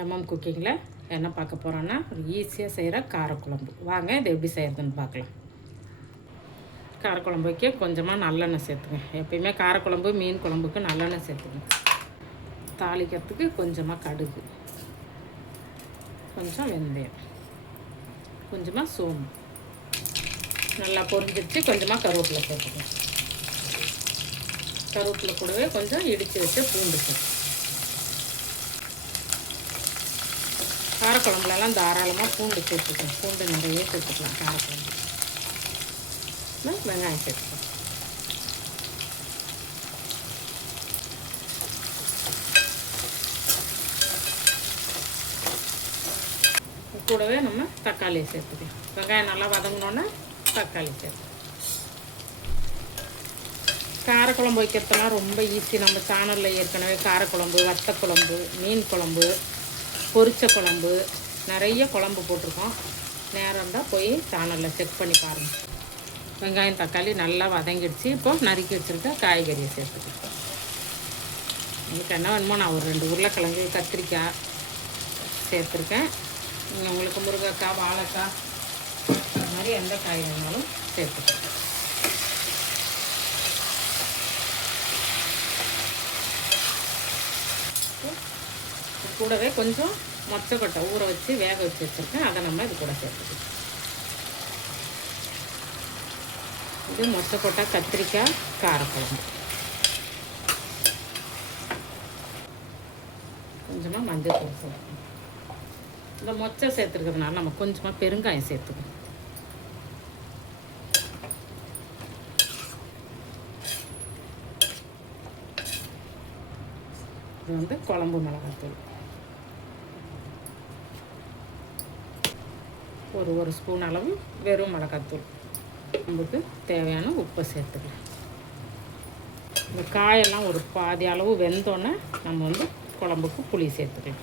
MM குக்கிங்கில் என்ன பார்க்க போகிறோன்னா ஒரு ஈஸியாக செய்கிற காரக்குழம்பு. வாங்க இது எப்படி செய்கிறதுன்னு பார்க்கலாம். காரக்குழம்பு வைக்க கொஞ்சமாக நல்லெண்ணெய் சேர்த்துங்க. எப்பயுமே காரக்குழம்பு மீன் குழம்புக்கு நல்லெண்ணெய் சேர்த்துங்க. தாளிக்கிறதுக்கு கொஞ்சமாக கடுகு. கொஞ்சம் வெந்தயம். கொஞ்சமாக சோம்பு. நல்லா பொரிஞ்சிருச்சு கொஞ்சமாக கருவேப்பிலை சேர்த்துக்கோங்க கருவேப்பிலை கூடவே கொஞ்சம் இடித்து வச்சு பூண்டு காரக்குழம்புலலாம் தாராளமாக பூண்டு சேர்த்துக்கலாம். பூண்டு நிறைய சேர்த்துக்கலாம் காரக்குழம்பு வெங்காயம் சேர்த்துக்கலாம். கூடவே நம்ம தக்காளியை சேர்த்துக்கலாம். வெங்காயம் நல்லா வதங்கினோன்னே தக்காளி சேர்த்து காரக்குழம்பு வைக்கிறதுலாம் ரொம்ப ஈஸி நம்ம சேனலில் ஏற்கனவே காரக்குழம்பு வத்தக்குழம்பு மீன் குழம்பு பொரிச்ச குழம்பு நிறைய குழம்பு போட்டிருக்கோம். நேரம் இருந்தால் போய் சேனலில் செக் பண்ணி பாருங்கள் வெங்காயம் தக்காளி நல்லா வதங்கிடுச்சு. இப்போ நறுக்கி வச்சுருக்க காய்கறியை சேர்த்துக்கிட்டோம் உங்களுக்கு என்ன வேணுமோ நான் ஒரு ரெண்டு உருளைக்கிழங்கு கத்திரிக்காய் சேர்த்துருக்கேன். நீங்கள் உங்களுக்கு முருங்கைக்காய் வாழைக்காய் இந்த மாதிரி எந்த காய் வேணாலும் சேர்த்துக்கலாம். கூடவே கொஞ்சம் மொச்சக்கொட்டை ஊற வச்சு வேக வச்சு வச்சுருக்கேன். அதை நம்ம இது கூட சேர்த்துக்கலாம். இது மொச்சக்கொட்டை கத்திரிக்காய் காரக்குழம்பு. கொஞ்சமாக மஞ்சள் தூள் சேர்த்துக்கணும் இந்த மொச்சை சேர்த்துருக்கிறதுனால நம்ம கொஞ்சமாக பெருங்காயம் சேர்த்துக்கணும் இது வந்து குழம்பு மிளகாத்தூள். ஒரு ஒரு ஸ்பூன் அளவு வெறும் மிளகாத்தூள். நமக்கு தேவையான உப்பை சேர்த்துக்கலாம். இந்த காயெல்லாம் ஒரு பாதி அளவு வெந்தோன்னே நம்ம வந்து குழம்புக்கு புளி சேர்த்துக்கலாம்.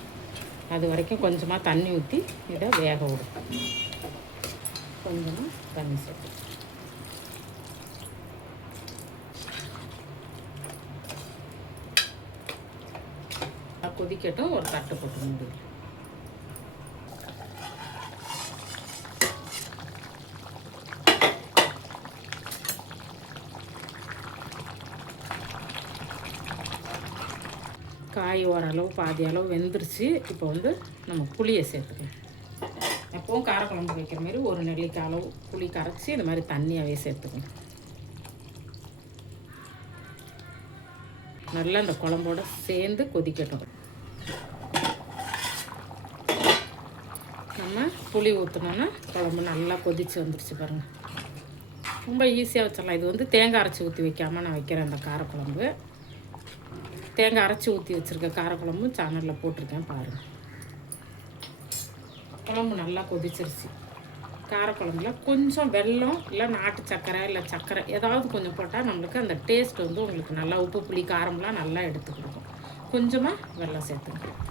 அது வரைக்கும் கொஞ்சமாக தண்ணி ஊற்றி இதை வேக விடும் கொஞ்சமாக தண்ணி சேர்த்துக்கலாம். கொதிக்கட்டும் ஒரு தட்டு போட்டு முடியல காய் ஓரளவு பாதி அளவு வெந்துருச்சு. இப்போ வந்து நம்ம புளியை சேர்த்துக்கலாம். எப்பவும் காரக்குழம்பு வைக்கிற மாதிரி ஒரு நெல்லிக்காய் அளவு புளி கரைச்சி இந்த மாதிரி தண்ணியாகவே சேர்த்துக்கணும் நல்லா அந்த குழம்போட சேர்ந்து கொதிக்கட்டும். நம்ம புளி ஊற்றினோன்னா குழம்பு நல்லா கொதித்து வந்துருச்சு பாருங்கள் ரொம்ப ஈஸியாக வச்சிடலாம். இது வந்து தேங்காய் அரைச்சி ஊற்றி வைக்காமல் நான் வைக்கிறேன் அந்த காரக்குழம்பு. தேங்காய் அரைச்சி ஊற்றி வச்சுருக்க காரக்குழம்பு சேனலில் போட்டிருக்கேன் பாருங்கள் குழம்பு நல்லா கொதிச்சிருச்சு காரக்குழம்புல கொஞ்சம் வெல்லம் இல்லை நாட்டு சர்க்கரை இல்லை சர்க்கரை ஏதாவது கொஞ்சம் போட்டால் நம்மளுக்கு அந்த டேஸ்ட் வந்து உங்களுக்கு நல்லா உப்பு புளி காரம்லாம் நல்லா எடுத்து கொடுக்கும் கொஞ்சமாக வெல்லம் சேர்த்துக்கணும்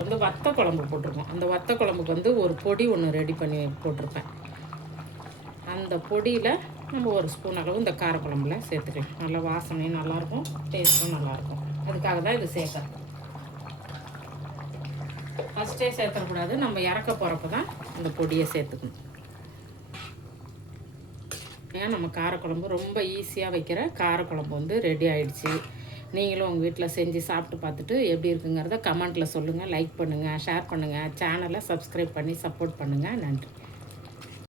வந்து வத்த குழம்பு போட்டிருக்கோம் அந்த வத்த குழம்புக்கு வந்து ஒரு பொடி ஒன்று ரெடி பண்ணி போட்டிருப்பேன் அந்த பொடியில் நம்ம ஒரு ஸ்பூன் அளவு இந்த காரக்குழம்புல சேர்த்துக்கலாம். நல்லா வாசனையும் நல்லாயிருக்கும் டேஸ்ட்டும் நல்லாயிருக்கும். அதுக்காக தான் இது சேர்க்குறது. ஃபஸ்ட்டே சேர்த்துடக்கூடாது நம்ம இறக்க போகிறப்ப தான் இந்த பொடியை சேர்த்துக்கணும். ஏன்னா நம்ம காரக்குழம்பு ரொம்ப ஈஸியாக வைக்கிற காரக்குழம்பு வந்து ரெடி ஆகிடுச்சு நீங்களும் உங்கள் வீட்டில் செஞ்சு சாப்பிட்டு பார்த்துட்டு எப்படி இருக்குங்கிறத கமெண்ட்டில் சொல்லுங்கள் லைக் பண்ணுங்கள் ஷேர் பண்ணுங்கள் சேனலை சப்ஸ்கிரைப் பண்ணி சப்போர்ட் பண்ணுங்கள் நன்றி.